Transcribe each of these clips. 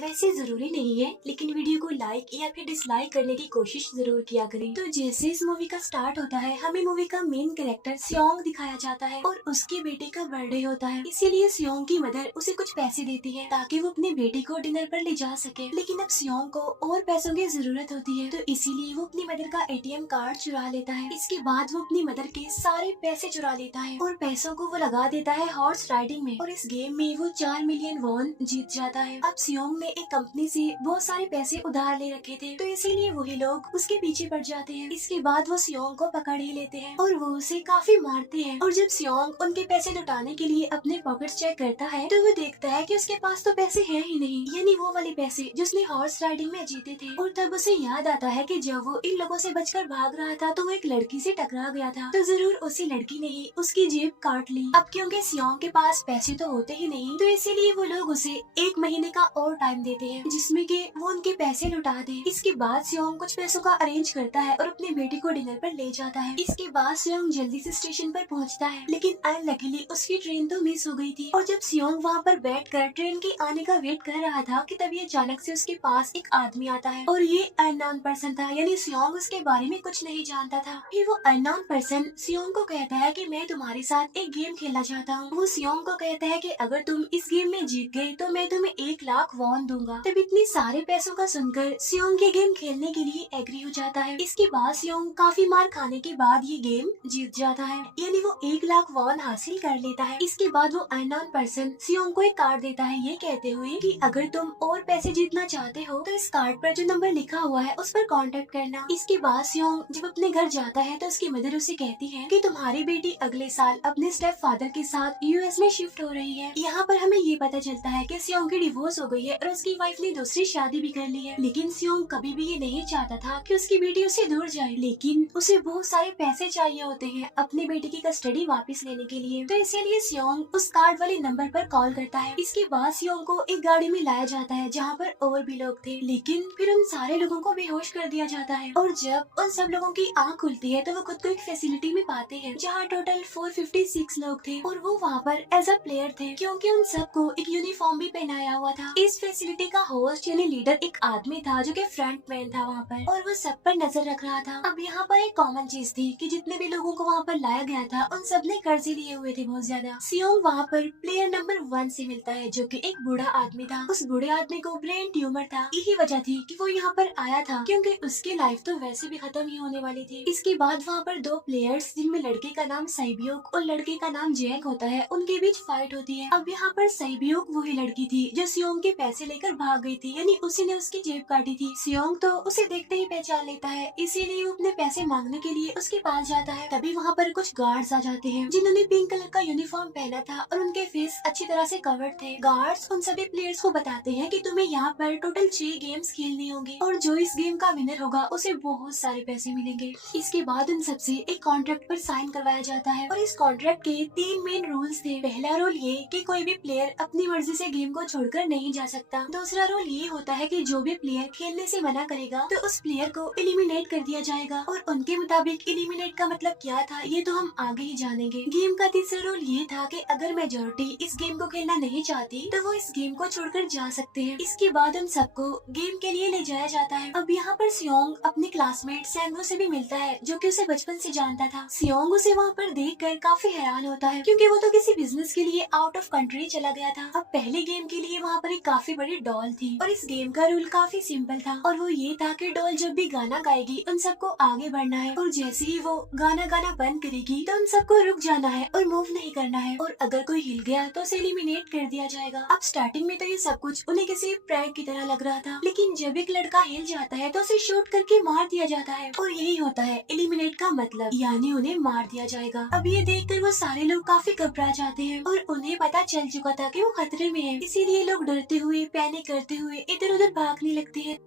वैसे जरूरी नहीं है, लेकिन वीडियो को लाइक या फिर डिसलाइक करने की कोशिश जरूर किया करें। तो जैसे इस मूवी का स्टार्ट होता है, हमें मूवी का मेन कैरेक्टर सियोंग दिखाया जाता है और उसके बेटे का बर्थडे होता है। इसीलिए सियोंग की मदर उसे कुछ पैसे देती है ताकि वो अपने बेटे को डिनर पर ले जा सके। लेकिन अब सियोंग को और पैसों की जरूरत होती है, तो इसीलिए वो अपनी मदर का एटीएम कार्ड चुरा लेता है। इसके बाद वो अपनी मदर के सारे पैसे चुरा लेता है और पैसों को वो लगा देता है हॉर्स राइडिंग में, और इस गेम में वो 4 मिलियन वॉन जीत जाता है। अब सियोंग ने एक कंपनी से बहुत सारे पैसे उधार ले रखे थे, तो इसीलिए वही लोग उसके पीछे पड़ जाते हैं। इसके बाद वो सियोंग को पकड़ ही लेते हैं और वो उसे काफी मारते हैं। और जब सियोंग उनके पैसे लुटाने के लिए अपने पॉकेट्स चेक करता है, तो वो देखता है कि उसके पास तो पैसे हैं ही नहीं, यानी वो वाले पैसे जो उसने हॉर्स राइडिंग में जीते थे। और तब उसे याद आता है कि जब वो इन लोगों से बचकर भाग रहा था तो वो एक लड़की से टकरा गया था, तो जरूर उसी लड़की ने ही उसकी जेब काट ली। अब क्योंकि सियोंग के पास पैसे तो होते ही नहीं, तो इसीलिए वो लोग उसे 1 महीने का और टाइम देते हैं जिसमें कि वो उनके पैसे लुटा दे। इसके बाद सियोंग कुछ पैसों का अरेंज करता है और अपने बेटे को डिनर पर ले जाता है। इसके बाद सियोंग जल्दी से स्टेशन पर पहुंचता है, लेकिन अनलकीली उसकी ट्रेन तो मिस हो गई थी। और जब सियोंग वहां पर बैठकर ट्रेन के आने का वेट कर रहा था कि तभी अचानक से उसके पास एक आदमी आता है, और ये अननोन पर्सन था, यानी सियोंग उसके बारे में कुछ नहीं जानता था। फिर वो अननोन पर्सन सियोंग को कहता है कि मैं तुम्हारे साथ एक गेम खेलना चाहता हूँ। वो सियोंग को कहता है कि अगर तुम इस गेम में जीत गए तो मैं तुम्हें 1 लाख वॉन दूंगा। तब इतने सारे पैसों का सुनकर सियोंग ये गेम खेलने के लिए एग्री हो जाता है। इसके बाद सियोंग काफी मार खाने के बाद ये गेम जीत जाता है, यानी वो 1 लाख वॉन हासिल कर लेता है। इसके बाद वो अननोन पर्सन सियोंग को एक कार्ड देता है, ये कहते हुए कि अगर तुम और पैसे जीतना चाहते हो तो इस कार्ड पर जो नंबर लिखा हुआ है उस पर कांटेक्ट करना। इसके बाद सियोंग जब अपने घर जाता है तो उसकी मदर उसे कहती है कि तुम्हारी बेटी अगले साल अपने स्टेप फादर के साथ यूएस में शिफ्ट हो रही है। यहाँ पर हमें ये पता चलता है कि सियोंग की डिवोर्स हो गई है और उसकी वाइफ ने दूसरी शादी भी कर ली है। लेकिन सियोंग कभी भी ये नहीं चाहता था कि उसकी बेटी उससे दूर जाए, लेकिन उसे बहुत सारे पैसे चाहिए होते हैं अपनी बेटी की कस्टडी वापस लेने के लिए, तो इसीलिए सियोंग उस कार्ड वाले नंबर पर कॉल करता है। इसके बाद सियोंग को एक गाड़ी में लाया जाता है जहाँ पर और भी लोग थे, लेकिन फिर उन सारे लोगों को बेहोश कर दिया जाता है। और जब उन सब लोगों की आँख खुलती है तो वो खुद को एक फैसिलिटी में पाते हैं जहाँ टोटल 456 लोग थे, और वो वहाँ पर एज अ प्लेयर थे क्योंकि उन सबको एक यूनिफॉर्म भी पहनाया हुआ था। इस फैसिलिटी का होस्ट यानी लीडर एक आदमी था जो कि फ्रंट मैन था वहाँ पर, और वो सब पर नजर रख रहा था। अब यहाँ पर एक कॉमन चीज थी कि जितने भी लोगों को वहाँ पर लाया गया था उन सब ने कर्जे लिए हुए थे बहुत ज्यादा। सियोंग वहाँ पर प्लेयर नंबर 1 से मिलता है जो कि एक बूढ़ा आदमी था। उस बूढ़े आदमी को ब्रेन ट्यूमर था, यही वजह थी कि वो यहाँ पर आया था क्योंकि उसकी लाइफ तो वैसे भी खत्म ही होने वाली थी। इसके बाद वहाँ पर 2 प्लेयर्स जिनमें लड़के का नाम साइबियोक और लड़के का नाम जैक होता है, उनके बीच फाइट होती है। अब यहाँ पर साइबियोक वही लड़की थी जो सियोंग के पैसे लेकर भाग गई थी, यानी उसी ने उसकी जेब काटी थी। सियोंग तो उसे देखते ही पहचान लेता है, इसीलिए वो अपने पैसे मांगने के लिए उसके पास जाता है। तभी वहाँ पर कुछ गार्ड्स आ जाते हैं जिन्होंने पिंक कलर का यूनिफॉर्म पहना था और उनके फेस अच्छी तरह से कवर्ड थे। गार्ड्स उन सभी प्लेयर्स को बताते हैं कि तुम्हें यहाँ पर टोटल 6 गेम्स खेलनी होगी और जो इस गेम का विनर होगा उसे बहुत सारे पैसे मिलेंगे। इसके बाद उन सबसे एक कॉन्ट्रैक्ट पर साइन करवाया जाता है, और इस कॉन्ट्रैक्ट के 3 मेन रूल्स थे। पहला रूल ये कि कोई भी प्लेयर अपनी मर्जी से गेम को छोड़कर नहीं जा सकता। दूसरा रूल ये होता है कि जो भी प्लेयर खेलने से मना करेगा तो उस प्लेयर को एलिमिनेट कर दिया जाएगा, और उनके मुताबिक एलिमिनेट का मतलब क्या था ये तो हम आगे ही जानेंगे। गेम का तीसरा रूल ये था कि अगर मेजोरिटी इस गेम को खेलना नहीं चाहती तो वो इस गेम को छोड़कर जा सकते हैं। इसके बाद उन सबको गेम के लिए ले जाया जाता है। अब यहाँ पर सियोंग अपने क्लासमेट सैंगो से भी मिलता है जो कि उसे बचपन से जानता था। सियोंग उसे वहाँ पर देखकर काफी हैरान होता है क्योंकि वो तो किसी बिजनेस के लिए आउट ऑफ कंट्री चला गया था। अब पहले गेम के लिए वहाँ पर एक काफी बड़ी डॉल थी, और इस गेम का रूल काफी सिंपल था, और वो ये था कि डॉल जब भी गाना गाएगी उन सबको आगे बढ़ना है, और जैसे ही वो गाना गाना बंद करेगी तो उन सबको रुक जाना है और मूव नहीं करना है, और अगर कोई हिल गया तो उसे एलिमिनेट कर दिया जाएगा। अब स्टार्टिंग में तो ये सब कुछ उन्हें किसी प्रैंक की तरह लग रहा था, लेकिन जब एक लड़का हिल जाता है तो उसे शूट करके मार दिया जाता है, और यही होता है एलिमिनेट का मतलब, यानी उन्हें मार दिया जाएगा। अब ये देखकर वो सारे लोग काफी घबरा जाते हैं, और उन्हें पता चल चुका था कि वो खतरे में है, इसीलिए लोग डरते हुए पैनिक करते हुए इधर उधर भागने लगते हैं।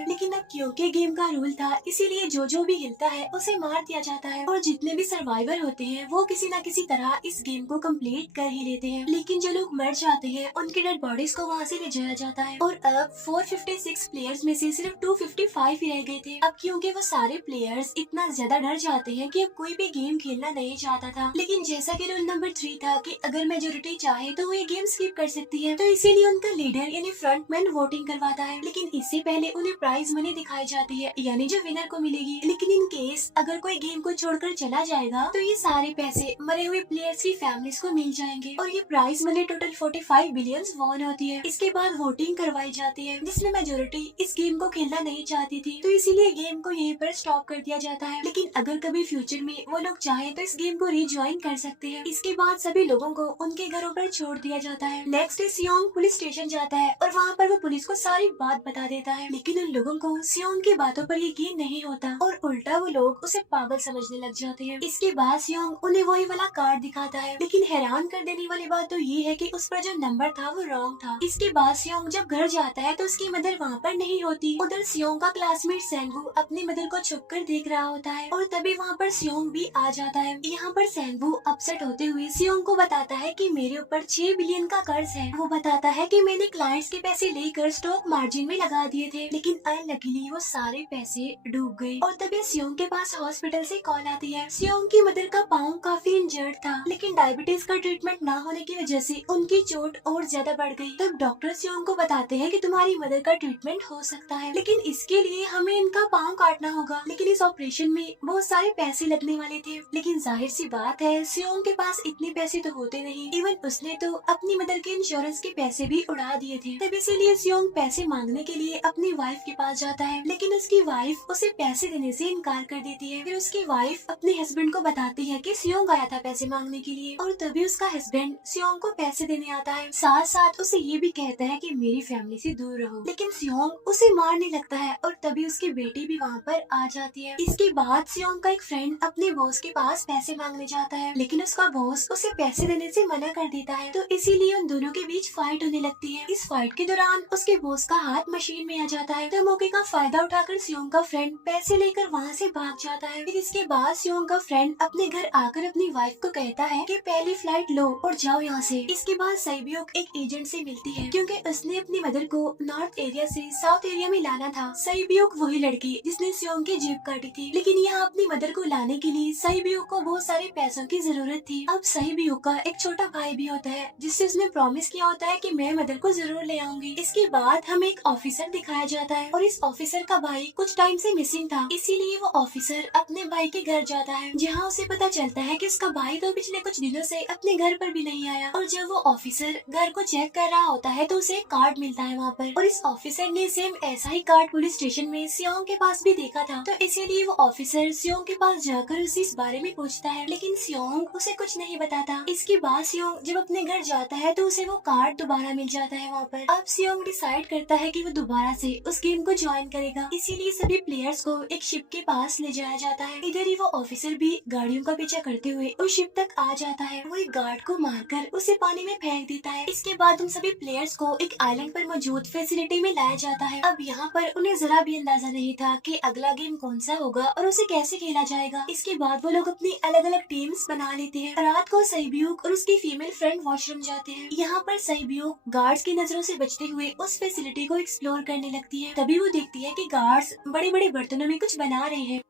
लेकिन अब क्योंकि गेम का रूल था, इसीलिए जो भी हिलता है उसे मार दिया जाता है और जितने भी सर्वाइवर होते हैं वो किसी न किसी तरह इस गेम को कंप्लीट कर ही लेते हैं। लेकिन जो लोग मर जाते हैं उनकी डेड बॉडीज को वहाँ से ले जाया जाता है और अब 456 प्लेयर्स में से सिर्फ 255 ही रह गए थे। अब क्योंकि वो सारे प्लेयर्स इतना ज्यादा डर जाते हैं कि अब कोई भी गेम खेलना नहीं चाहता था। लेकिन जैसा कि रूल नंबर 3 था कि अगर मेजोरिटी चाहे तो वो ये गेम स्किप कर सकती है, तो इसीलिए उनका लीडर यानी फ्रंटमैन वोटिंग करवाता है। लेकिन इससे पहले उन्हें प्राइज मनी दिखाई जाती है, यानी जो विनर को मिलेगी। लेकिन इन केस अगर कोई गेम को छोड़कर चला जाएगा तो ये सारे पैसे मरे हुए प्लेयर्स की फैमिलीज को मिल जाएंगे और ये prize money total 45 billion won होती है। इसके बाद वोटिंग करवाई जाती है जिसमें मेजोरिटी इस गेम को खेलना नहीं चाहती थी, तो इसीलिए गेम को यहीं पर स्टॉप कर दिया जाता है। लेकिन अगर कभी फ्यूचर में वो लोग चाहे तो इस गेम को रिज्वाइन कर सकते हैं। इसके बाद सभी लोगों को उनके घरों पर छोड़ दिया जाता है। नेक्स्ट डे सियोंग पुलिस स्टेशन जाता है और वहाँ पर वो पुलिस को सारी बात बता देता है। लेकिन उन लोगों को सियोंग की बातों पर यकीन नहीं होता और उल्टा वो लोग उसे पागल समझने लग जाते हैं। इसके बाद सियोंग उन्हें वही वाला कार्ड दिखाता है, लेकिन हैरान कर देने वाली बात तो ये है कि उस पर जो नंबर था वो रॉन्ग था। इसके बाद सियोंग जब घर जाता है तो उसकी मदर वहाँ पर नहीं होती। उधर सियोंग का क्लासमेट सेंगू अपनी मदर को छुपकर देख रहा होता है और तभी वहाँ पर सियोंग भी आ जाता है। यहाँ पर सेंगू अपसेट होते हुए सियोंग को बताता है कि मेरे ऊपर 6 बिलियन का कर्ज है। वो बताता है कि मैंने क्लाइंट्स के पैसे लेकर स्टॉक मार्जिन में लगा दिए थे, लेकिन अनलकीली वो सारे पैसे डूब गए। और तभी सियोंग के पास हॉस्पिटल से कॉल आती है। सियोंग की मदर का पाँव काफी इंजर्ड था, लेकिन डायबिटीज का ट्रीटमेंट न होने की वजह से उनकी चोट और ज्यादा बढ़ गई। तब डॉक्टर सियोंग को बताते हैं कि तुम्हारी मदर का ट्रीटमेंट हो सकता है, लेकिन इसके लिए हमें इनका पाँव काटना होगा। लेकिन इस ऑपरेशन में बहुत सारे पैसे लगने वाले थे। लेकिन जाहिर सी बात है सियोंग के पास इतने पैसे तो होते नहीं। इवन उसने तो अपनी मदर के इंश्योरेंस के पैसे भी उड़ा दिए थे। तब इसीलिए सियोंग पैसे मांगने के लिए अपनी वाइफ के पास जाता है, लेकिन उसकी वाइफ उसे पैसे देने से इनकार कर देती है। फिर उसकी वाइफ अपने हस्बैंड को बताती है कि सियोंग आया था पैसे मांगने के लिए और तभी उसका हस्बैंड सियोंग को पैसे देने आता है। साथ साथ उसे ये भी कहता है कि मेरी फैमिली से दूर रहो। लेकिन सियोंग उसे मारने लगता है और तभी उसकी बेटी भी वहाँ पर आ जाती है। इसके बाद सियोंग का एक फ्रेंड अपने बॉस के पास पैसे मांगने जाता है, लेकिन उसका बॉस उसे पैसे देने से मना कर देता है, तो इसीलिए उन दोनों के बीच फाइट होने लगती है। इस फाइट के दौरान उसके बॉस का हाथ मशीन में आ जाता है, तो मौके का फायदा उठाकर सियोंग का फ्रेंड पैसे लेकर वहाँ से भाग जाता है। फिर इसके बाद सियोंग का फ्रेंड अपने घर आकर अपनी वाइफ को कहता है कि पहली फ्लाइट लो और जाओ यहाँ से। इसके बाद सईब्योक एक एजेंट से मिलती है क्योंकि उसने अपनी मदर को नॉर्थ एरिया से साउथ एरिया में लाना था। सईब्योक वही लड़की जिसने सियोंग की जेब काटी थी, लेकिन यहाँ अपनी मदर को लाने के लिए सईब्योक को बहुत सारे पैसों की जरूरत थी। अब सईब्योक का एक छोटा भाई भी होता है जिससे उसने प्रॉमिस किया होता है कि मैं मदर को जरूर ले आऊंगी। इसके बाद हमें एक ऑफिसर दिखाया जाता है और इस ऑफिसर का भाई कुछ टाइम से मिसिंग था, इसीलिए वो ऑफिसर अपने भाई के घर जाता है, जहाँ उसे पता चलता है कि उसका भाई तो पिछले कुछ दिनों से अपने घर पर भी नहीं आया। और जब वो ऑफिसर घर को चेक कर रहा होता है तो उसे एक कार्ड मिलता है वहाँ पर, और इस ऑफिसर ने सेम ऐसा ही कार्ड पुलिस स्टेशन में सियोंग के पास भी देखा था, तो इसीलिए वो ऑफिसर सियोंग के पास जाकर उसे इस बारे में पूछता है, लेकिन सियोंग उसे कुछ नहीं बताता। इसके बाद सियोंग जब अपने घर जाता है तो उसे वो कार्ड दोबारा मिल जाता है वहाँ पर। अब सियोंग डिसाइड करता है कि वो दोबारा से उस गेम को ज्वाइन करेगा, इसीलिए सभी प्लेयर्स को एक शिप के पास ले जाया जाता है। इधर ही वो ऑफिसर भी गाड़ियों का पीछा करते हुए उस शिप तक आ जाता है। वो एक गार्ड को मारकर उसे पानी में फेंक देता है। इसके बाद उन सभी प्लेयर्स को एक आइलैंड पर मौजूद फैसिलिटी में लाया जाता है। अब यहाँ पर उन्हें जरा भी अंदाजा नहीं था कि अगला गेम कौन सा होगा और उसे कैसे खेला जाएगा। इसके बाद वो लोग अपनी अलग अलग टीम्स बना लेते हैं। रात को सईब्योक और उसकी फीमेल फ्रेंड वॉशरूम जाते हैं। यहाँ पर सईब्योक गार्ड्स की नजरों से बचते हुए उस फैसिलिटी को एक्सप्लोर करने लगती है। तभी वो देखती है कि गार्ड्स बड़े बड़े बर्तनों में कुछ बना रहे हैं,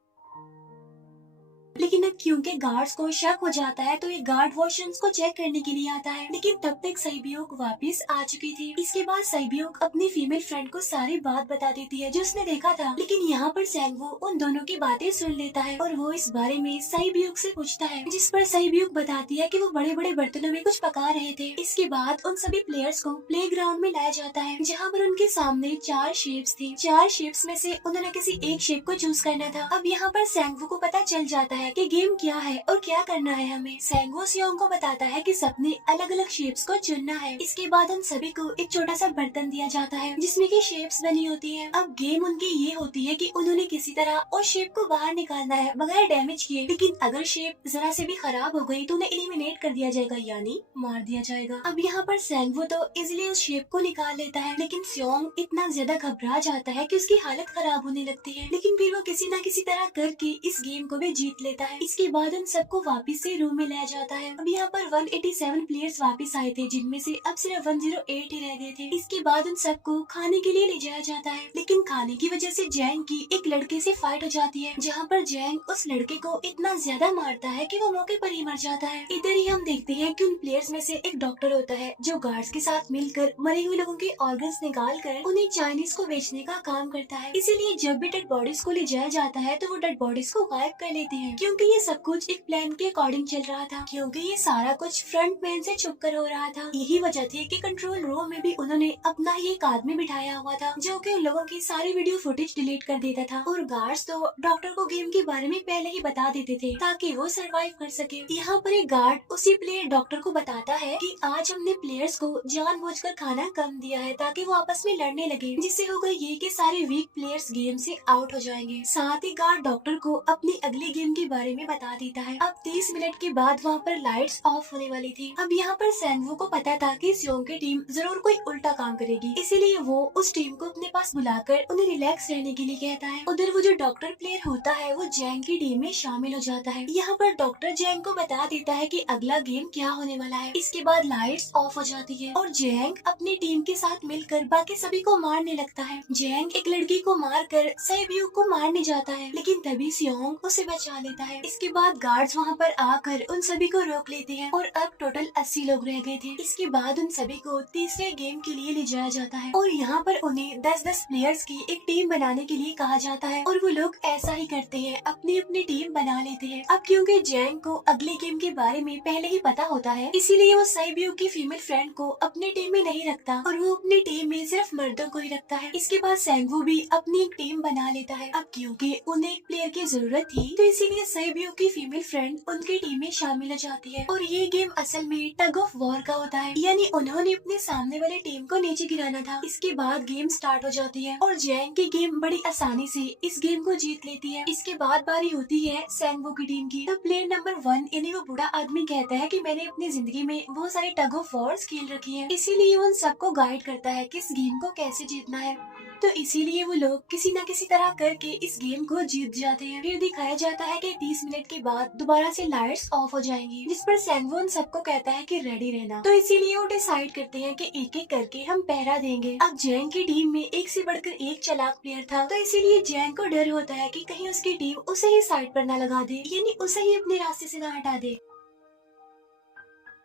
लेकिन अब क्योंकि गार्ड्स को शक हो जाता है तो ये गार्ड वॉशरूम्स को चेक करने के लिए आता है, लेकिन तब तक सईब्योक वापस आ चुकी थी। इसके बाद सईब्योक अपनी फीमेल फ्रेंड को सारी बात बता देती है जो उसने देखा था, लेकिन यहाँ पर सेंगवू उन दोनों की बातें सुन लेता है और वो इस बारे में सईब्योक से पूछता है, जिस पर सईब्योक बताती है कि वो बड़े बड़े बर्तनों में कुछ पका रहे थे। इसके बाद उन सभी प्लेयर्स को प्ले ग्राउंड में लाया जाता है, जहाँ पर उनके सामने 4 शेप्स थी। 4 शेप्स में से उन्होंने किसी एक शेप को चूज करना था। अब यहाँ पर सेंगवू को पता चल जाता है है कि गेम क्या है और क्या करना है हमें। सेंगो सियोंग को बताता है कि सबने अलग अलग शेप्स को चुनना है। इसके बाद हम सभी को एक छोटा सा बर्तन दिया जाता है जिसमें की शेप्स बनी होती है। अब गेम उनकी ये होती है कि उन्होंने किसी तरह उस शेप को बाहर निकालना है बगैर डैमेज किए। लेकिन अगर शेप जरा से भी खराब हो गई तो उन्हें एलिमिनेट कर दिया जाएगा, यानी मार दिया जाएगा। अब यहाँ पर सेंगो तो इजिली उस शेप को निकाल लेता है, लेकिन सियोंग इतना ज्यादा घबरा जाता है कि उसकी हालत खराब होने लगती है। लेकिन फिर वो किसी न किसी तरह करके इस गेम को भी जीत लेता है। इसके बाद उन सबको वापस से रूम में लाया जाता है। अब यहाँ पर 187 प्लेयर्स वापस आए थे, जिनमें से अब सिर्फ 108 ही रह गए थे। इसके बाद उन सबको खाने के लिए ले जाया जाता है, लेकिन खाने की वजह से जैंग की एक लड़के से फाइट हो जाती है, जहाँ पर जैंग उस लड़के को इतना ज्यादा मारता है कि वो मौके पर ही मर जाता है। इधर ही हम देखते हैं कि उन प्लेयर्स में से एक डॉक्टर होता है जो गार्ड्स के साथ मिलकर मरे हुए लोगों के ऑर्गन्स निकाल कर उन्हें चाइनीज को बेचने का काम करता है। इसीलिए जब भी डेड बॉडीज को ले जाया जाता है तो वो डेड बॉडीज को गायब कर लेते हैं, क्योंकि ये सब कुछ एक प्लान के अकॉर्डिंग चल रहा था, क्योंकि ये सारा कुछ फ्रंट मैन से छुप कर हो रहा था। यही वजह थी कि कंट्रोल रूम में भी उन्होंने अपना ही एक आदमी बिठाया हुआ था जो कि उन लोगों की सारी वीडियो फुटेज डिलीट कर देता था। और गार्ड्स तो डॉक्टर को गेम के बारे में पहले ही बता देते थे ताकि वो सरवाइव कर सके। यहाँ पर एक गार्ड उसी प्लेयर डॉक्टर को बताता है कि आज हमने प्लेयर्स को जानबूझकर खाना कम दिया है ताकि वो आपस में लड़ने लगे, जिससे होगा ये कि सारे वीक प्लेयर्स गेम से आउट हो जाएंगे। साथ ही गार्ड डॉक्टर को अपनी अगली गेम के बारे में बता देता है। अब 30 मिनट के बाद वहाँ पर लाइट्स ऑफ होने वाली थी। अब यहाँ पर सेंगवू को पता था कि सियोंग की टीम जरूर कोई उल्टा काम करेगी, इसीलिए वो उस टीम को अपने पास बुलाकर उन्हें रिलैक्स रहने के लिए कहता है। उधर वो जो डॉक्टर प्लेयर होता है वो जैंग की टीम में शामिल हो जाता है। यहाँ पर डॉक्टर जैंग को बता देता है कि अगला गेम क्या होने वाला है। इसके बाद लाइट्स ऑफ हो जाती है और जैंग अपनी टीम के साथ मिलकर बाकी सभी को मारने लगता है। जैंग एक लड़की को मारकर सैब्यू को मारने जाता है, लेकिन तभी सियोंग उसे बचा लेता है। इसके बाद गार्ड्स वहाँ पर आकर उन सभी को रोक लेते हैं और अब टोटल 80 लोग रह गए थे। इसके बाद उन सभी को तीसरे गेम के लिए ले जाया जाता है और यहाँ पर उन्हें 10-10 प्लेयर्स की एक टीम बनाने के लिए कहा जाता है और वो लोग ऐसा ही करते हैं, अपनी अपनी टीम बना लेते हैं। अब क्योंकि जैंग को अगले गेम के बारे में पहले ही पता होता है, इसीलिए वो सैब्यू की फीमेल फ्रेंड को अपनी टीम में नहीं रखता और वो अपनी टीम में सिर्फ मर्दों को ही रखता है। इसके बाद सेंगवू भी अपनी एक टीम बना लेता है। अब क्योंकि उन्हें एक प्लेयर की जरूरत थी तो इसीलिए सैब्यू की फीमेल फ्रेंड उनकी टीम में शामिल हो जाती है और ये गेम असल में टग ऑफ वॉर का होता है, यानी उन्होंने अपने सामने वाले टीम को नीचे गिराना था। इसके बाद गेम स्टार्ट हो जाती है और जैंग की गेम बड़ी आसानी से इस गेम को जीत लेती है। इसके बाद बारी होती है सेंगवू की टीम की। तो प्लेयर नंबर 1 यानी वो बूढ़ा आदमी कहता है कि मैंने अपनी जिंदगी में बहुत सारी टग ऑफ वॉर्स खेल रखी है, इसीलिए उन सबको गाइड करता है कि इस गेम को कैसे जीतना है। तो इसीलिए वो लोग किसी न किसी तरह करके इस गेम को जीत जाते हैं। फिर दिखाया जाता है कि 30 मिनट के बाद दोबारा से लाइट्स ऑफ हो जाएंगी, जिस पर सेंगवू उन सबको कहता है कि रेडी रहना। तो इसीलिए वो डिसाइड करते हैं कि एक एक करके हम पहरा देंगे। अब जैंग की टीम में एक से बढ़कर एक चालाक प्लेयर था, तो इसीलिए जैंग को डर होता है कि कहीं उसकी टीम उसे ही साइड पर न लगा दे, यानी उसे ही अपने रास्ते से न हटा दे।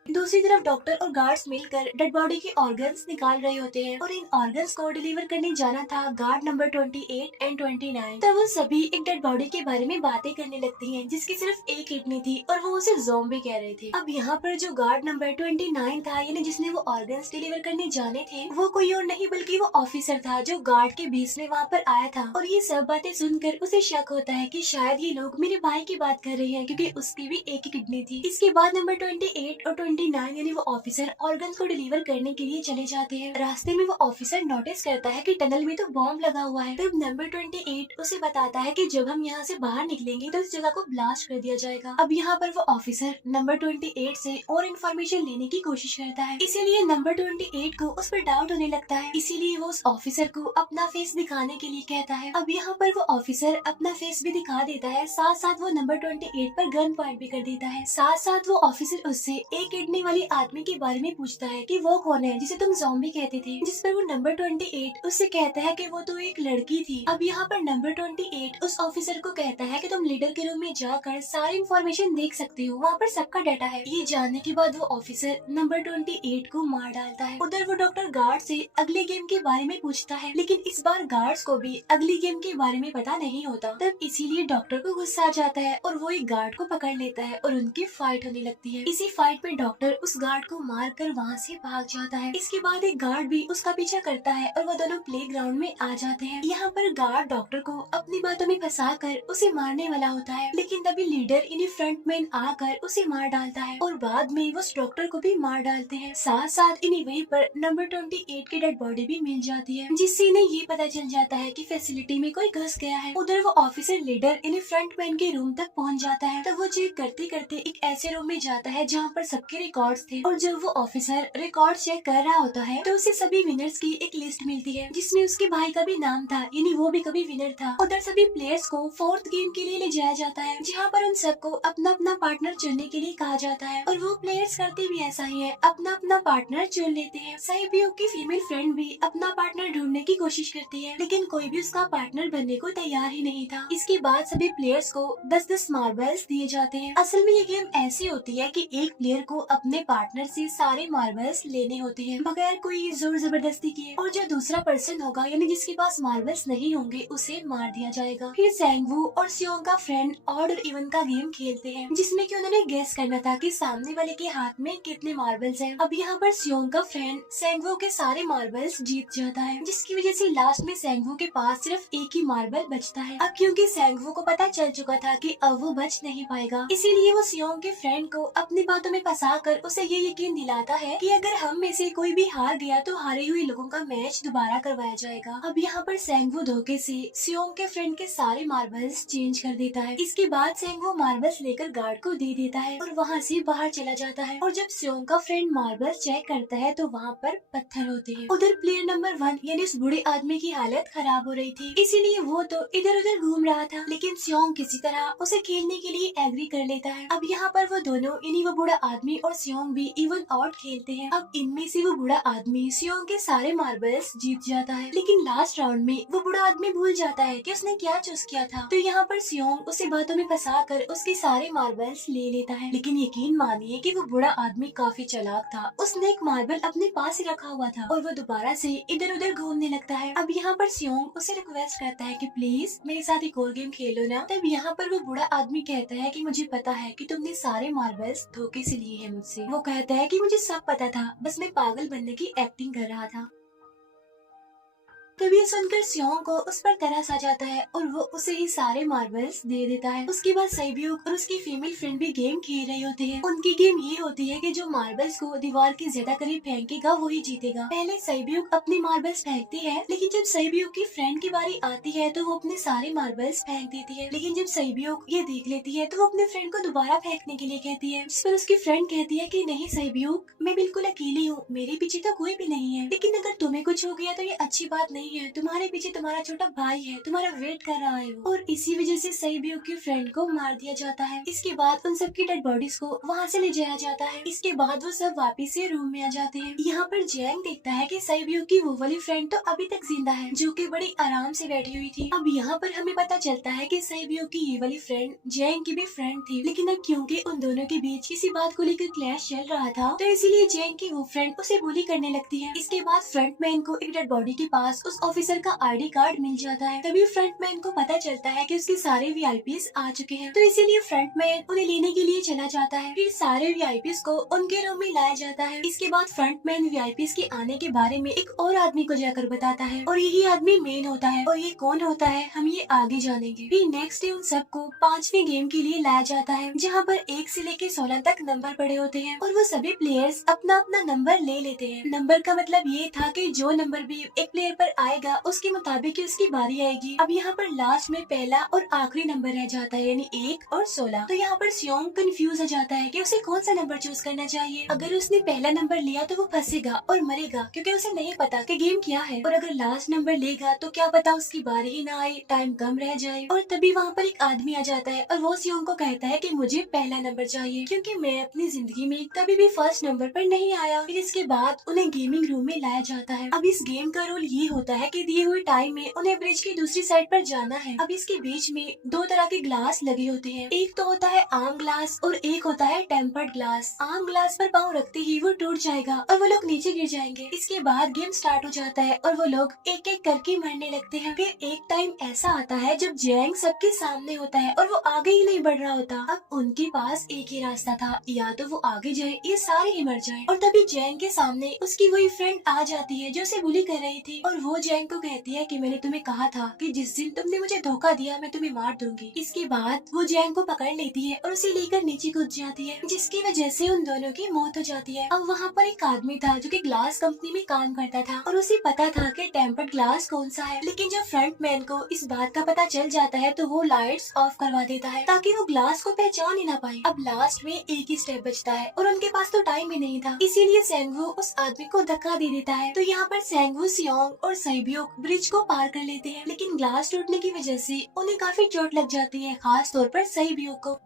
दूसरी तरफ डॉक्टर और गार्ड्स मिलकर डेड बॉडी के ऑर्गन्स निकाल रहे होते हैं और इन ऑर्गन्स को डिलीवर करने जाना था गार्ड नंबर 28 एंड 29। तब वो सभी एक डेड बॉडी के बारे में बातें करने लगती हैं जिसकी सिर्फ एक किडनी थी और वो उसे ज़ॉम्बी कह रहे थे। अब यहाँ पर जो गार्ड नंबर 29 था, यानी जिसने वो ऑर्गन्स डिलीवर करने जाने थे, वो कोई और नहीं बल्कि वो ऑफिसर था जो गार्ड के बेस में वहाँ पर आया था। और ये सब बातें सुनकर उसे शक होता है कि शायद ये लोग मेरे भाई की बात कर रहे हैं, क्योंकि उसकी भी एक ही किडनी थी। इसके बाद नंबर 28 और 29 यानी वो ऑफिसर ऑर्गन्स को डिलीवर करने के लिए चले जाते हैं। रास्ते में वो ऑफिसर नोटिस करता है कि टनल में तो बॉम्ब लगा हुआ है। तब नंबर 28 उसे बताता है कि जब हम यहाँ से बाहर निकलेंगे तो इस जगह को ब्लास्ट कर दिया जाएगा। अब यहाँ पर वो ऑफिसर नंबर 28 से और इन्फॉर्मेशन लेने की कोशिश करता है, इसीलिए नंबर 28 को उस पर डाउट होने लगता है। इसीलिए वो उस ऑफिसर को अपना फेस दिखाने के लिए कहता है। अब यहाँ पर वो ऑफिसर अपना फेस भी दिखा देता है, साथ साथ वो नंबर 28 पर गन पॉइंट भी कर देता है। साथ साथ वो ऑफिसर उससे एक किडनी वाली आदमी के बारे में पूछता है कि वो कौन है जिसे तुम ज़ॉम्बी कहते थे, जिस पर वो नंबर 28 उससे कहता है कि वो तो एक लड़की थी। अब यहाँ पर नंबर 28 उस ऑफिसर को कहता है कि तुम लीडर के रूम में जाकर सारी इन्फॉर्मेशन देख सकते हो, वहाँ पर सबका डाटा है। ये जानने के बाद वो ऑफिसर नंबर 28 को मार डालता है। उधर वो डॉक्टर गार्ड से अगले गेम के बारे में पूछता है, लेकिन इस बार गार्ड्स को भी अगली गेम के बारे में पता नहीं होता। तब इसीलिए डॉक्टर को गुस्सा आ जाता है और वो एक गार्ड को पकड़ लेता है और उनकी फाइट होने लगती है। इसी फाइट में डॉक्टर डॉक्टर उस गार्ड को मार कर वहाँ से भाग जाता है। इसके बाद एक गार्ड भी उसका पीछा करता है और वो दोनों प्लेग्राउंड में आ जाते हैं। यहाँ पर गार्ड डॉक्टर को अपनी बातों में फंसा कर उसे मारने वाला होता है, लेकिन तभी लीडर यानी फ्रंटमैन आकर उसे मार डालता है और बाद में वो उस डॉक्टर को भी मार डालते हैं। साथ साथ इन्हीं वहीं पर नंबर 28 की डेड बॉडी भी मिल जाती है, जिससे इन्हें ये पता चल जाता है कि फैसिलिटी में कोई घुस गया है। उधर वो ऑफिसर लीडर यानी फ्रंटमैन के रूम तक पहुंच जाता है। तब वो चेक करते करते एक ऐसे रूम में जाता है जहाँ पर सबके रिकॉर्ड्स थे, और जब वो ऑफिसर रिकॉर्ड चेक कर रहा होता है तो उसे सभी विनर्स की एक लिस्ट मिलती है, जिसमें उसके भाई का भी नाम था, यानी वो भी कभी विनर था। उधर सभी प्लेयर्स को फोर्थ गेम के लिए ले जाया जाता है, जहाँ पर उन सबको अपना अपना पार्टनर चुनने के लिए कहा जाता है, और वो प्लेयर्स करते भी ऐसा ही है, अपना अपना पार्टनर चुन लेते हैं। साइबियो की फीमेल फ्रेंड भी अपना पार्टनर ढूंढने की कोशिश करती है, लेकिन कोई भी उसका पार्टनर बनने को तैयार ही नहीं था। इसके बाद सभी प्लेयर्स को 10-10 मार्बल्स दिए जाते हैं। असल में ये गेम ऐसी होती है कि एक प्लेयर को अपने पार्टनर से सारे मार्बल्स लेने होते हैं बगैर कोई जोर जबरदस्ती किए, और जो दूसरा पर्सन होगा यानी जिसके पास मार्बल्स नहीं होंगे उसे मार दिया जाएगा। फिर सैंगवू और सियोंग का फ्रेंड ऑड और इवन का गेम खेलते हैं, जिसमें कि उन्होंने गेस करना था कि सामने वाले के हाथ में कितने मार्बल्स हैं। अब यहाँ पर सियोंग का फ्रेंड सैंगवू के सारे मार्बल्स जीत जाता है, जिसकी वजह से लास्ट में सैंगवू के पास सिर्फ एक ही मार्बल बचता है। अब क्योंकि सैंगवू को पता चल चुका था कि अब वो बच नहीं पाएगा, इसीलिए वो सियोंग के फ्रेंड को अपनी बातों में फंसा कर उसे ये यकीन दिलाता है कि अगर हम में से कोई भी हार गया तो हारे हुए लोगों का मैच दोबारा करवाया जाएगा। अब यहाँ पर सैंगवू धोखे से सियोंग के फ्रेंड के सारे मार्बल्स चेंज कर देता है। इसके बाद सैंगवू मार्बल्स लेकर गार्ड को दे देता है और वहाँ से बाहर चला जाता है, और जब सियोंग का फ्रेंड मार्बल्स चेक करता है तो वहाँ पर पत्थर होते हैं। उधर प्लेयर नंबर 1 यानी उस बूढ़े आदमी की हालत खराब हो रही थी, इसीलिए वो तो इधर उधर घूम रहा था, लेकिन सियोंग किसी तरह उसे खेलने के लिए एग्री कर लेता है। अब यहाँ पर वो दोनों यानी वो बूढ़ा आदमी और सियोंग भी इवन आउट खेलते हैं। अब इनमें से वो बूढ़ा आदमी सियोंग के सारे मार्बल्स जीत जाता है, लेकिन लास्ट राउंड में वो बूढ़ा आदमी भूल जाता है कि उसने क्या चूज किया था। तो यहाँ पर सियोंग उसे बातों में फंसा कर उसके सारे मार्बल्स ले लेता है, लेकिन यकीन मानिए कि वो बूढ़ा आदमी काफी चालाक था। उसने एक मार्बल अपने पास ही रखा हुआ था और वो दोबारा से इधर उधर घूमने लगता है। अब यहाँ पर सियोंग उसे रिक्वेस्ट करता है कि प्लीज मेरे साथ एक और गेम खेलो ना। तब यहाँ पर वो बूढ़ा आदमी कहता है कि मुझे पता है कि तुमने सारे मार्बल्स धोखे से लिए हैं मुझसे। वो कहता है कि मुझे सब पता था, बस मैं पागल बनने की एक्टिंग कर रहा था। तभी ये सुनकर सियोंग को उस पर तरस आ जाता है और वो उसे ही सारे मार्बल्स दे देता है। उसके बाद साइब्यूक और उसकी फीमेल फ्रेंड भी गेम खेल रहे होते हैं। उनकी गेम ये होती है कि जो मार्बल्स को दीवार के ज्यादा करीब फेंकेगा वो ही जीतेगा। पहले साइब्यूक अपने मार्बल्स फेंकती है, लेकिन जब साइब्यूक की फ्रेंड की बारी आती है तो वो अपने सारे मार्बल्स फेंक देती है। लेकिन जब साइब्यूक ये देख लेती है तो वो अपने फ्रेंड को दोबारा फेंकने के लिए कहती है, जिस पर उसकी फ्रेंड कहती है कि नहीं साइब्यूक, मैं बिल्कुल अकेली हूँ, मेरे पीछे तो कोई भी नहीं है, लेकिन अगर तुम्हें कुछ हो गया तो ये अच्छी बात नहीं है, तुम्हारे पीछे तुम्हारा छोटा भाई है, तुम्हारा वेट कर रहा है वो। और इसी वजह से साइब्यूक की फ्रेंड को मार दिया जाता है। इसके बाद उन सबकी डेड बॉडीज को वहाँ से ले जाया जाता है। इसके बाद वो सब वापिस से रूम में आ जाते हैं। यहाँ पर जैंग देखता है कि साइब्यूक की वो वाली फ्रेंड तो अभी तक जिंदा है, जो कि बड़ी आराम से बैठी हुई थी। अब यहाँ पर हमें पता चलता है कि साइब्यूक की ये वाली फ्रेंड जैंग की भी फ्रेंड थी, लेकिन अब क्योंकि उन दोनों के बीच किसी बात को लेकर क्लैश चल रहा था तो इसीलिए जैंग की वो फ्रेंड उसे बुली करने लगती है। इसके बाद फ्रंटमैन को एक डेड बॉडी के पास उस ऑफिसर का आईडी कार्ड मिल जाता है। तभी फ्रंटमैन को पता चलता है कि उसके सारे वीआईपीज आ चुके हैं, तो इसीलिए फ्रंटमैन उन्हें लेने के लिए चला जाता है। फिर सारे वीआईपीज को उनके रूम में लाया जाता है। इसके बाद फ्रंटमैन वीआईपीज के आने के बारे में एक और आदमी को जाकर बताता है, और यही आदमी मेन होता है, और ये कौन होता है हम ये आगे जानेंगे। फिर नेक्स्ट डे उन सबको 5वें गेम के लिए लाया जाता है, जहाँ पर 1 से लेकर 16 तक नंबर पड़े होते हैं, और वो सभी प्लेयर्स अपना अपना नंबर ले लेते हैं। नंबर का मतलब ये था कि जो नंबर भी एक प्लेयर पर आएगा उसके मुताबिक ही उसकी बारी आएगी। अब यहाँ पर लास्ट में पहला और आखिरी नंबर रह जाता है, यानी 1 और 16। तो यहाँ पर सियोंग कंफ्यूज हो जाता है कि उसे कौन सा नंबर चूज करना चाहिए। अगर उसने पहला नंबर लिया तो वो फंसेगा और मरेगा, क्योंकि उसे नहीं पता कि गेम क्या है, और अगर लास्ट नंबर लेगा तो क्या पता उसकी बारी ही ना आए, टाइम कम रह जाए। और तभी वहाँ पर एक आदमी आ जाता है और वो सियोंग को कहता है कि मुझे पहला नंबर चाहिए, क्योंकि मैं अपनी जिंदगी में कभी भी फर्स्ट नंबर पर नहीं आया। फिर इसके बाद उन्हें गेमिंग रूम में लाया जाता है। अब इस गेम का रूल ये होता होता है कि दिए हुए टाइम में उन्हें ब्रिज की दूसरी साइड पर जाना है। अब इसके बीच में दो तरह के ग्लास लगे होते हैं, एक तो होता है आम ग्लास और एक होता है टेम्पर्ड ग्लास। आम ग्लास पर पाँव रखते ही वो टूट जाएगा और वो लोग नीचे गिर जाएंगे। इसके बाद गेम स्टार्ट हो जाता है और वो लोग एक एक करके मरने लगते हैं। फिर एक टाइम ऐसा आता है जब जैंग सबके सामने होता है और वो आगे ही नहीं बढ़ रहा होता। अब उनके पास एक ही रास्ता था, या तो वो आगे जाए या सारे ही मर जाए। और तभी जैंग के सामने उसकी वही फ्रेंड आ जाती है जो उसे बुली कर रही थी, और वो जैंग को कहती है कि मैंने तुम्हें कहा था कि जिस दिन तुमने मुझे धोखा दिया मैं तुम्हें मार दूंगी। इसके बाद वो जैंग को पकड़ लेती है और उसे लेकर नीचे कूद जाती है, जिसकी वजह से उन दोनों की मौत हो जाती है। अब वहाँ पर एक आदमी था जो कि ग्लास कंपनी में काम करता था और उसे पता था कि टेम्पर्ड ग्लास कौन सा है, लेकिन जब फ्रंट मैन को इस बात का पता चल जाता है तो वो लाइट्स ऑफ करवा देता है ताकि वो ग्लास को पहचान ही ना पाए। अब लास्ट में एक ही स्टेप बचता है और उनके पास तो टाइम ही नहीं था, इसीलिए सेंगवू उस आदमी को धक्का दे देता है। तो यहाँ पर सेंगवू, सियोंग और सैब्योक ब्रिज को पार कर लेते हैं, लेकिन ग्लास टूटने की वजह से उन्हें काफी चोट लग जाती है, खास तौर पर सैब्योक को।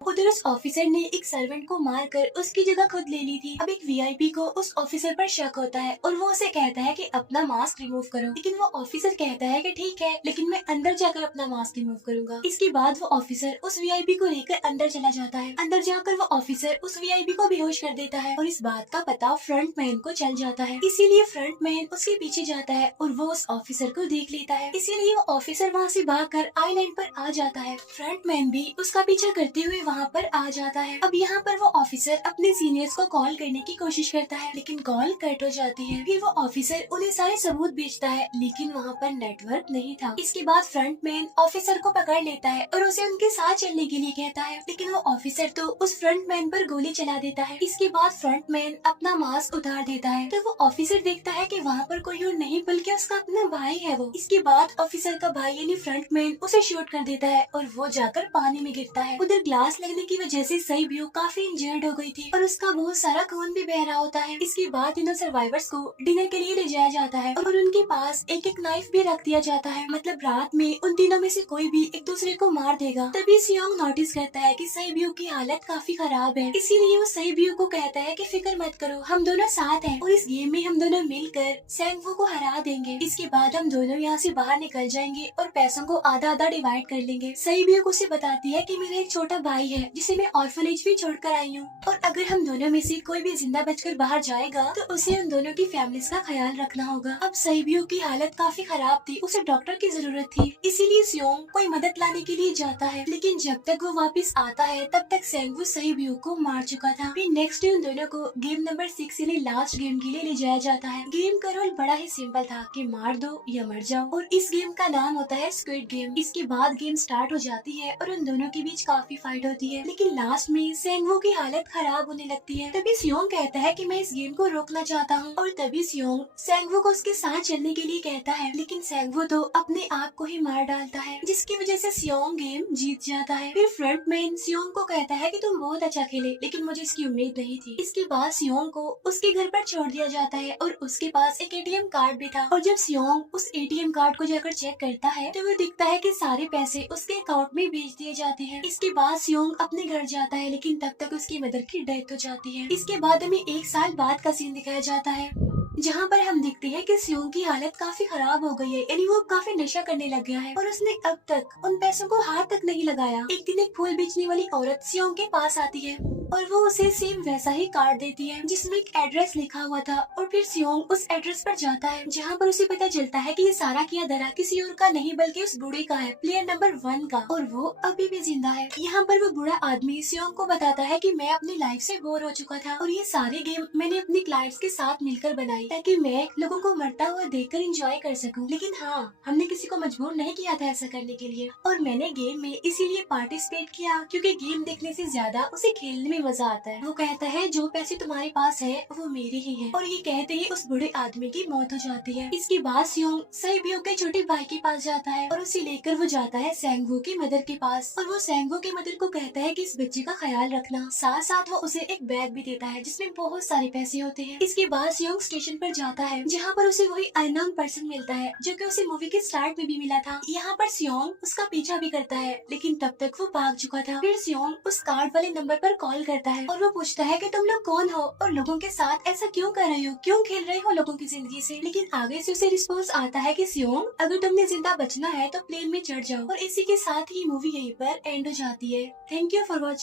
उधर उस ऑफिसर ने एक सर्वेंट को मारकर उसकी जगह खुद ले ली थी। अब एक वीआईपी को उस ऑफिसर पर शक होता है और वो उसे कहता है कि अपना मास्क रिमूव करो, लेकिन वो ऑफिसर कहता है कि ठीक है, लेकिन मैं अंदर जाकर अपना मास्क रिमूव करूंगा। इसके बाद वो ऑफिसर उस वीआईपी को लेकर अंदर चला जाता है। अंदर जाकर वो ऑफिसर उस वीआईपी को बेहोश कर देता है और इस बात का पता फ्रंट मैन को चल जाता है, इसीलिए फ्रंट मैन उसके पीछे जाता है और वो उस ऑफिसर को देख लेता है, इसीलिए वो ऑफिसर वहाँ से भागकर आइलैंड पर आ जाता है। फ्रंट मैन भी उसका पीछा करते हुए वहाँ पर आ जाता है। अब यहाँ पर वो ऑफिसर अपने सीनियर्स को कॉल करने की कोशिश करता है, लेकिन कॉल कट हो जाती है। फिर वो ऑफिसर उन्हें सारे सबूत भेजता है, लेकिन वहाँ पर नेटवर्क नहीं था। इसके बाद फ्रंट मैन ऑफिसर को पकड़ लेता है और उसे उनके साथ चलने के लिए कहता है, लेकिन वो ऑफिसर तो उस फ्रंट मैन पर गोली चला देता है। इसके बाद फ्रंट मैन अपना मास्क उतार देता है, तो वो ऑफिसर देखता है कि वहाँ पर कोई और नहीं बल्कि उसका अपना भाई है वो। इसके बाद ऑफिसर का भाई यानी फ्रंट मैन उसे शूट कर देता है और वो जाकर पानी में गिरता है। उधर ग्लास लगने की वजह से सैब्योक काफी इंजर्ड हो गई थी और उसका बहुत सारा खून भी बह रहा होता है। इसके बाद इन सर्वाइवर्स को डिनर के लिए ले जाया जाता है और उनके पास एक एक नाइफ भी रख दिया जाता है, मतलब रात में उन तीनों में से कोई भी एक दूसरे को मार देगा। तभी सियोंग नोटिस करता है कि सैब्योक की हालत काफी खराब है, इसीलिए वो सैब्योक को कहता है कि फिक्र मत करो, हम दोनों साथ हैं और इस गेम में हम दोनों मिलकर सेंगवू को हरा देंगे। इसके बाद हम दोनों यहाँ से बाहर निकल जाएंगे और पैसों को आधा आधा डिवाइड कर लेंगे। सैब्योक उसे बताती है कि मेरा एक छोटा भाई है जिसे मैं ऑर्फनेज में छोड़कर आई हूँ, और अगर हम दोनों में से कोई भी जिंदा बचकर बाहर जाएगा तो उसे उन दोनों की फैमिलीज का ख्याल रखना होगा। अब सैब्योक की हालत काफी खराब थी, उसे डॉक्टर की जरूरत थी, इसीलिए सियोंग कोई मदद लाने के लिए जाता है, लेकिन जब तक वो वापस आता है तब तक सेंगवू सैब्योक को मार चुका था। फिर नेक्स्ट डे उन दोनों को गेम नंबर 6 यानी लास्ट गेम के लिए ले जाया जाता है। गेम का रोल बड़ा ही सिंपल था कि मार दो या मर जाओ, और इस गेम का नाम होता है स्क्विड गेम। इसके बाद गेम स्टार्ट हो जाती है और उन दोनों के बीच काफी फाइट होती है, लेकिन लास्ट में सेंगवू की हालत खराब होने लगती है। तभी सियोंग कहता है कि मैं इस गेम को रोकना चाहता हूँ, और तभी सियोंग सेंगवू को उसके साथ चलने के लिए कहता है, लेकिन सेंगवू तो अपने आप को ही मार डालता है, जिसकी वजह से सियोंग गेम जीत जाता है। फिर फ्रंट मैन सियोंग को कहता है कि तुम बहुत अच्छा खेले, लेकिन मुझे इसकी उम्मीद नहीं थी। इसके बाद सियोंग को उसके घर पर छोड़ दिया जाता है और उसके पास एक एटीएम कार्ड भी था, और जब सियोंग उस एटीएम कार्ड को जाकर चेक करता है तो वो दिखता है कि सारे पैसे उसके अकाउंट में भेज दिए जाते हैं। इसके बाद सियोंग अपने घर जाता है, लेकिन तब तक उसकी मदर की डेथ हो जाती है। इसके बाद हमें 1 साल बाद का सीन दिखाया जाता है, जहाँ पर हम देखते हैं कि सियोंग की हालत काफी खराब हो गई है, यानी वो काफी नशा करने लग गया है और उसने अब तक उन पैसों को हाथ तक नहीं लगाया। एक दिन एक फूल बेचने वाली औरत सियोंग के पास आती है और वो उसे सेम वैसा ही कार्ड देती है जिसमें एक एड्रेस लिखा हुआ था, और फिर सियोंग उस एड्रेस पर जाता है जहाँ पर उसे पता चलता है कि ये सारा किया धरा किसी और का नहीं बल्कि उस बूढ़े का है, प्लेयर नंबर 1 का, और वो अभी भी जिंदा है। यहाँ पर वो बूढ़ा आदमी सियोंग को बताता है कि मैं अपनी लाइफ से बोर हो चुका था और ये सारे गेम मैंने अपने क्लाइंट्स के साथ मिलकर बनाई ताकि मैं लोगों को मरता हुआ देखकर एंजॉय कर सकूं, लेकिन हाँ, हमने किसी को मजबूर नहीं किया था ऐसा करने के लिए, और मैंने गेम में इसीलिए पार्टिसिपेट किया क्योंकि गेम देखने से ज्यादा उसे खेलने में मजा आता है। वो कहता है जो पैसे तुम्हारे पास है वो मेरे ही हैं, और ये कहते ही उस बूढ़े आदमी की मौत हो जाती है। इसके बाद सियोंग सैब्योक के छोटे भाई के पास जाता है और उसे लेकर वो जाता है सेंगवू की मदर के पास, और वो सेंगवू की मदर को कहता है कि इस बच्चे का ख्याल रखना, साथ साथ वो उसे एक बैग भी देता है जिसमें बहुत सारे पैसे होते हैं। इसके बाद सियोंग स्टेशन पर जाता है जहाँ पर उसे वही अननोन पर्सन मिलता है जो कि उसे मूवी के स्टार्ट में भी मिला था। यहाँ पर सियोंग उसका पीछा भी करता है, लेकिन तब तक वो भाग चुका था। फिर सियोंग उस कार्ड वाले नंबर पर कॉल कॉल करता है और वो पूछता है कि तुम लोग कौन हो और लोगों के साथ ऐसा क्यों कर रहे हो, क्यों खेल रहे हो लोगों की जिंदगी से। लेकिन आगे से उसे रिस्पॉन्स आता है कि सियोंग, अगर तुमने जिंदा बचना है तो प्लेन में चढ़ जाओ। और इसी के साथ ही मूवी यहीं पर एंड हो जाती है। Thank you for watching.